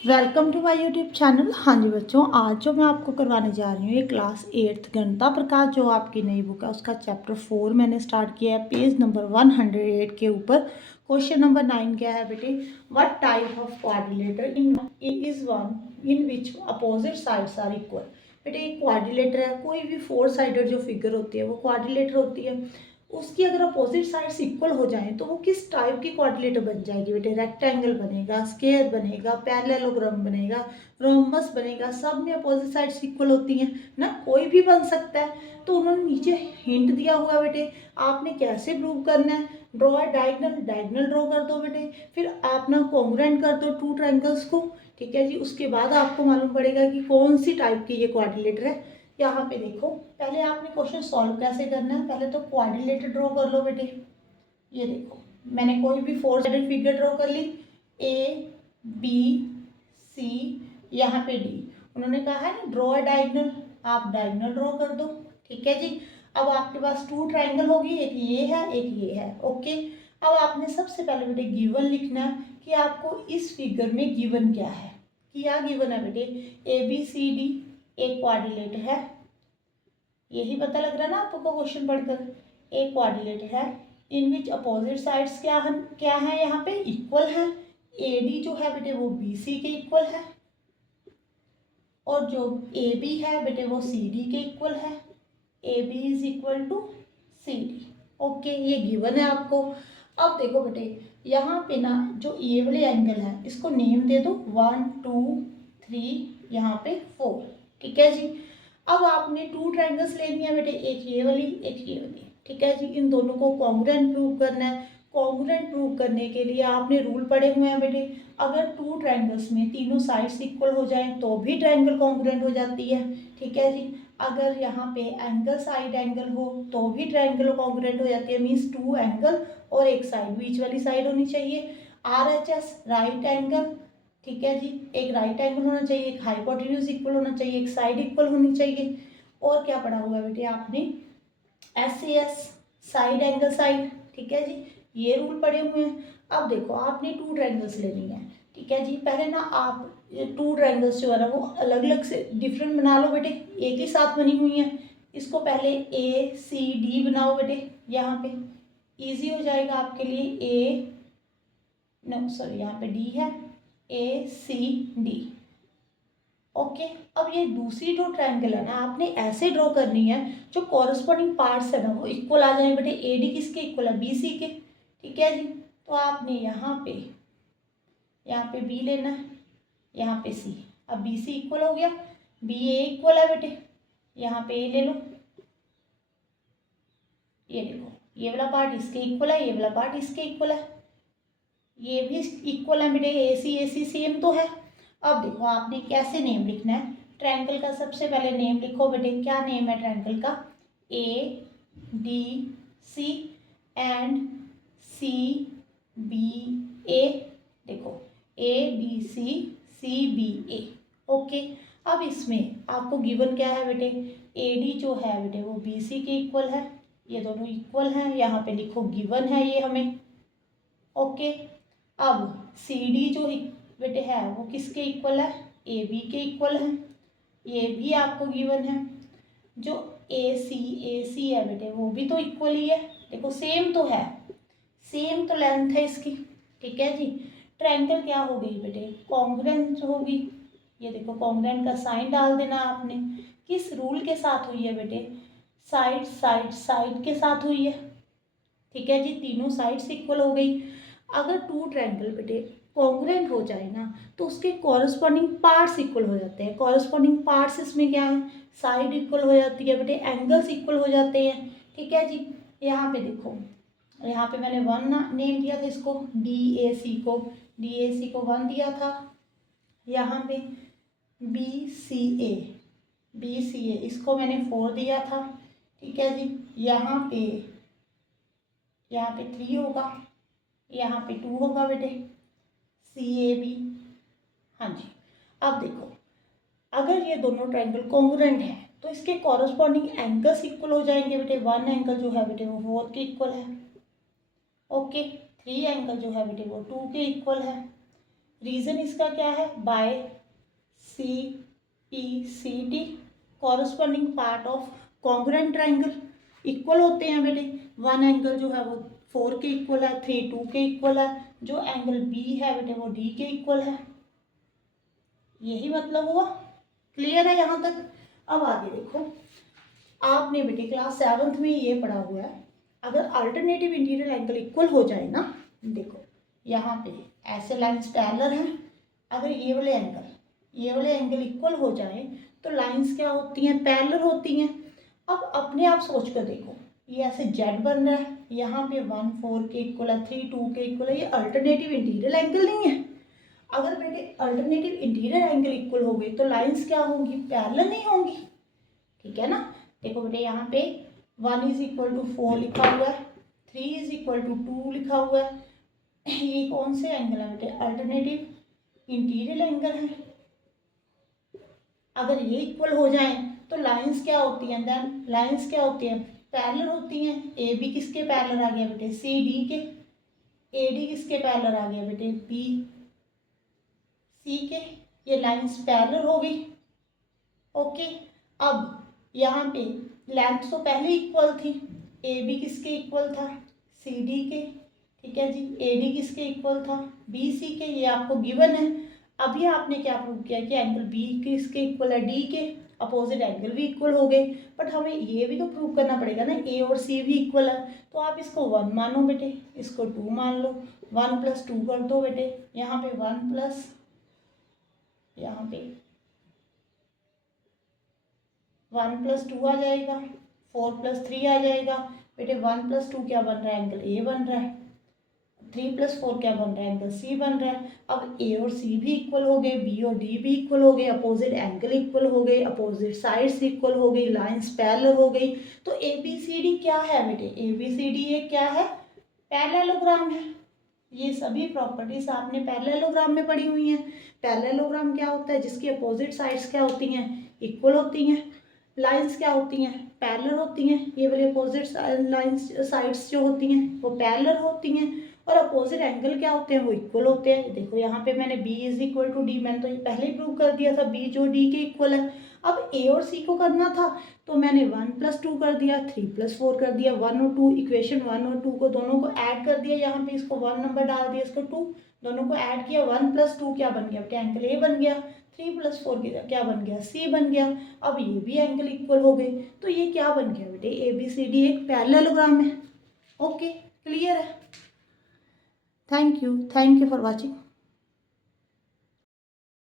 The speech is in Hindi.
Welcome to my YouTube channel. हाँ जी बच्चों, आज जो मैं आपको करवाने जा रही हूँ ये क्लास 8th गणिता प्रकाश जो आपकी नई बुक है उसका चैप्टर 4 मैंने स्टार्ट किया है। पेज नंबर 108 के ऊपर क्वेश्चन नंबर 9 क्या है बेटे, what type of quadrilateral in is one in which opposite sides are equal. बेटे एक क्वाड्रिलेटर है, कोई भी फोर साइडेड जो फिगर होती है वो क्वाड्रिलेटर होती है। उसकी अगर अपोजिट साइड्स इक्वल हो जाएं तो वो किस टाइप की क्वाड्रिलेटर बन जाएगी बेटे, रेक्टेंगल बनेगा, स्क्वायर बनेगा, पैरेललोग्राम बनेगा, रोम्बस बनेगा। सब में अपोजिट साइड्स इक्वल होती हैं ना, कोई भी बन सकता है। तो उन्होंने नीचे हिंट दिया हुआ बेटे, आपने कैसे प्रूव करना है, ड्रॉ डायगनल, डायगनल ड्रॉ कर दो बेटे, फिर आप ना कॉन्ग्रुएंट कर दो टू ट्रायंगल्स को। ठीक है जी, उसके बाद आपको मालूम पड़ेगा कि कौन सी टाइप की ये क्वाड्रिलेटर है। यहाँ पे देखो, पहले आपने क्वेश्चन सॉल्व कैसे करना है, पहले तो क्वाड्रिलेटर ड्रॉ कर लो बेटे। ये देखो, मैंने कोई भी फोर साइडेड फिगर ड्रॉ कर ली, ए बी सी, यहाँ पे डी। उन्होंने कहा है ना ड्रॉ डायगनल, आप डायगनल ड्रॉ कर दो। ठीक है जी, अब आपके पास टू ट्रायंगल होगी, एक ये है एक ये है। ओके, अब आपने सबसे पहले बेटे गिवन लिखना है कि आपको इस फिगर में गिवन क्या है। क्या गिवन है बेटे, ए बी सी डी एक क्वाड्रिलेटर है, यही पता लग रहा है ना आपको क्वेश्चन पढ़कर। एक क्वाड्रिलेटर है इन विच अपोजिट साइड्स क्या है यहाँ पे इक्वल है। ए डी जो है बेटे वो बी सी के इक्वल है, और जो ए बी है बेटे वो सी डी के इक्वल है। A B is equal to C D. Okay, ये गिवन है आपको। अब देखो बेटे, यहाँ पे ना जो ये वाले एंगल है इसको नेम दे दो 1 2 3, यहाँ पे 4। ठीक है जी, अब आपने टू ट्रायंगल्स लेनी है बेटे, एक ये वाली एक ये वाली। ठीक है जी, इन दोनों को कॉन्ग्रुएंट प्रूव करना है। कॉन्ग्रुएंट प्रूव करने के लिए आपने रूल पढ़े हुए हैं बेटे, अगर टू ट्रायंगल्स में तीनों साइड्स इक्वल हो जाएं तो भी ट्रायंगल कॉन्ग्रुएंट हो जाती है। ठीक है जी, अगर यहाँ पे एंगल साइड एंगल हो तो भी ट्रायंगल कॉन्ग्रुएंट हो जाती है, मीन्स टू एंगल और एक साइड बीच वाली साइड होनी चाहिए। R H S right angle. ठीक है जी, एक राइट एंगल होना चाहिए, एक हाइपोटेन्यूज इक्वल होना चाहिए, एक साइड इक्वल होनी चाहिए। और क्या पढ़ा हुआ है बेटे आपने, S C S side angle side. ठीक है जी, ये रूल पढ़े हुए हैं। अब देखो, आपने टू ट्रायंगल्स लेनी है। ठीक है जी, पहले ना आप टू ट्रायंगल्स जो है ना वो अलग अलग से डिफरेंट बना लो बेटे, एक ही साथ बनी हुई है। इसको पहले ए सी डी बनाओ बेटे, यहाँ पे इजी हो जाएगा आपके लिए। ए नो सॉरी, यहाँ पे डी है, ए सी डी। ओके, अब ये दूसरी जो ट्रायंगल है ना आपने ऐसे ड्रॉ करनी है जो कॉरस्पॉन्डिंग पार्ट्स है ना वो इक्वल आ जाए बेटे। ए डी किसके इक्वल है, बी सी के। ठीक है जी, तो आपने यहाँ पे बी लेना है, यहाँ पे सी। अब बी सी इक्वल हो गया, बी ए इक्वल है बेटे, यहाँ पे ए ले लो। ये देखो, ये वाला पार्ट इसके इक्वल है, ये वाला पार्ट इसके इक्वल है, ये भी इक्वल है बेटे, ए सी सेम तो है। अब देखो आपने कैसे नेम लिखना है ट्रायंगल का, सबसे पहले नेम लिखो बेटे, क्या नेम है ट्रायंगल का, A D C and C B A. देखो, A D C B A. Okay, अब इसमें आपको गिवन क्या है बेटे, ए डी जो है बेटे वो बी सी के इक्वल है, ये दोनों इक्वल हैं, यहाँ पे लिखो गिवन है ये हमें। ओके, अब सी डी जो बेटे है वो किसके इक्वल है, ए बी के इक्वल है, ये भी आपको गिवन है। जो ए सी है बेटे वो भी तो इक्वल ही है, देखो सेम तो है, सेम तो लेंथ है इसकी। ठीक है जी, ट्रायंगल क्या हो गई बेटे, कॉन्ग्रुएंट होगी। ये देखो कॉन्ग्रुएंट का साइन डाल देना आपने। किस रूल के साथ हुई है बेटे, साइड साइड साइड के साथ हुई है। ठीक है जी, तीनों साइड्स इक्वल हो गई। अगर टू ट्रायंगल बेटे कॉन्ग्रुएंट हो जाए ना तो उसके कॉरस्पॉन्डिंग पार्ट्स इक्वल हो जाते हैं। कॉरस्पॉन्डिंग पार्ट्स इसमें क्या है, साइड इक्वल हो जाती है बेटे, एंगल्स इक्वल हो जाते हैं। ठीक है जी, यहाँ पे देखो, यहाँ पे मैंने वन नेम दिया था इसको, डी ए सी को वन दिया था। यहाँ पे बी सी ए इसको मैंने 4 दिया था। ठीक है जी, यहाँ पे 3 होगा, यहाँ पे 2 होगा बेटे, सी ए बी। हाँ जी, अब देखो, अगर ये दोनों ट्रायंगल कॉन्ग्रुएंट है तो इसके कॉरस्पॉन्डिंग एंगल्स इक्वल हो जाएंगे बेटे। वन एंगल जो है बेटे वो 4 के इक्वल है। ओके, 3 एंगल जो है बेटे वो 2 के इक्वल है। रीजन इसका क्या है, by C E C D, corresponding part of congruent triangle, equal होते हैं बेटे। वन एंगल जो है वो 4 के इक्वल है, 3 2 के इक्वल है, जो एंगल बी है बेटे वो डी के इक्वल है, यही मतलब हुआ। क्लियर है यहाँ तक। अब आगे देखो, आपने बेटे क्लास 7th में ये पढ़ा हुआ है, अगर अल्टरनेटिव इंटीरियर एंगल इक्वल हो जाए ना, देखो यहाँ पे ऐसे लाइंस पैरेलल हैं, अगर ये वाले एंगल इक्वल हो जाए तो लाइंस क्या होती हैं, पैरेलल होती हैं। अब अपने आप सोच कर देखो, ये ऐसे जेड बन रहा है, यहाँ पे 1 4 के इक्वल है, 3 2 के इक्वल है, ये अल्टरनेटिव इंटीरियर एंगल नहीं है। अगर बेटे अल्टरनेटिव इंटीरियर एंगल इक्वल हो गए तो लाइंस क्या होंगी, पैरेलल नहीं होंगी, ठीक है ना। देखो बेटे यहाँ पे 1 इज इक्वल टू 4 लिखा हुआ है, 3 इज इक्वल टू 2 लिखा हुआ है, ये कौन से एंगल है बेटे, अल्टरनेटिव इंटीरियर एंगल है। अगर ये इक्वल हो जाए तो लाइंस क्या होती हैं, देन लाइंस क्या होती हैं, पैरेलल होती हैं। ए बी किसके पैरेलल आ गया बेटे, सी डी के। ए डी किसके पैरेलल आ गया बेटे, बी सी के। ये लाइंस पैरेलल हो गई, ओके। अब यहाँ पे लेंथ तो पहले इक्वल थी, ए बी किसके इक्वल था, सी डी के, ठीक है जी। ए डी किसके इक्वल था, बी सी के, ये आपको गिवन है। अभी आपने क्या प्रूव किया कि एंगल बी किसके इक्वल है, डी के, अपोजिट एंगल भी इक्वल हो गए। बट हमें ये भी तो प्रूव करना पड़ेगा ना, ए और सी भी इक्वल है। तो आप इसको 1 मानो बेटे, इसको 2 मान लो, 1 + 2 कर दो बेटे, यहाँ पे 1 प्लस, यहाँ पे 1 + 2 आ जाएगा, 4 + 3 आ जाएगा बेटे। 1 + 2 क्या बन रहा है, एंगल ए बन रहा है। 3 + 4 क्या बन रहा है, एंगल सी बन रहा है। अब ए और सी भी इक्वल हो गए, बी और डी भी इक्वल हो गए, अपोजिट एंगल इक्वल हो गए, अपोजिट साइड्स इक्वल हो गई, लाइंस पैरेलल हो गई। तो ए बी सी डी क्या है बेटे, ए बी सी डी ये क्या है, पैरेललोग्राम है। ये सभी प्रॉपर्टीज आपने पैरेललोग्राम में पढ़ी हुई हैं। पैरेललोग्राम क्या होता है, जिसकी अपोजिट साइड्स क्या होती हैं, इक्वल होती हैं। लाइंस क्या होती हैं, पैरेलल होती हैं। ये वाली अपोजिट लाइंस साइड्स जो होती हैं वो पैरेलल होती हैं, और अपोजिट एंगल क्या होते हैं, वो इक्वल होते हैं। देखो यहाँ पे मैंने b is equal to D, मैंने तो ये पहले ही प्रूव कर दिया था, b जो d के इक्वल है। अब a और c को करना था तो मैंने 1 + 2 कर दिया, 3 + 4 कर दिया, 1 और 2, इक्वेशन 1 और 2 को दोनों को ऐड कर दिया, यहाँ पे इसको 1 नंबर डाल दिया, इसको 2, दोनों को ऐड किया, 1 + 2 क्या बन गया बेटे, एंगल a बन गया। 3 + 4 क्या बन गया, c बन गया। अब ये भी एंगल इक्वल हो गए, तो ये क्या बन गया बेटे, ए बी सी डी एक पैरेललोग्राम है। ओके, क्लियर है। Thank you for watching.